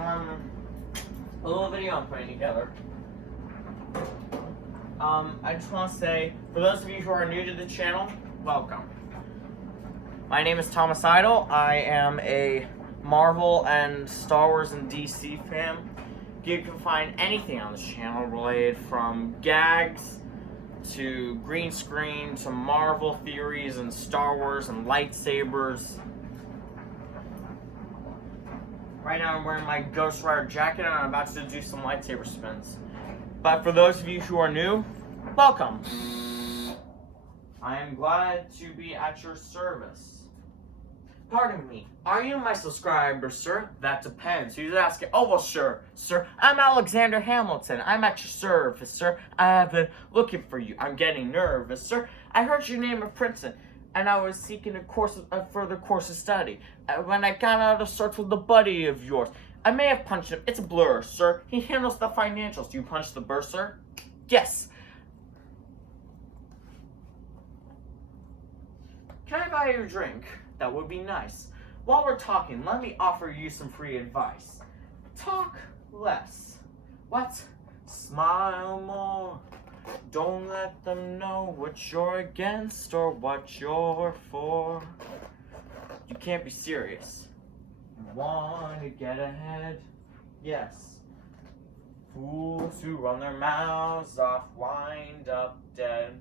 a little video I'm putting together. I just want to say, for those of you who are new to the channel, welcome. My name is Thomas Idle. I am a Marvel and Star Wars and DC fan. You can find anything on this channel related from gags to green screen to Marvel theories and Star Wars and lightsabers. Right now I'm wearing my Ghost Rider jacket and I'm about to do some lightsaber spins. But for those of you who are new, welcome. I am glad to be at your service. Pardon me, are you my subscriber, sir? That depends. Who's asking? Oh, well, sure, sir. I'm Alexander Hamilton. I'm at your service, sir. I have been looking for you. I'm getting nervous, sir. I heard your name at Princeton, and I was seeking a further course of study. When I got out of sorts with a buddy of yours, I may have punched him. It's a blur, sir. He handles the financials. Do you punch the bursar? Yes. Can I buy you a drink? That would be nice. While we're talking, let me offer you some free advice. Talk less. What? Smile more. Don't let them know what you're against or what you're for. You can't be serious. You want to get ahead? Yes. Fools who run their mouths off wind up dead.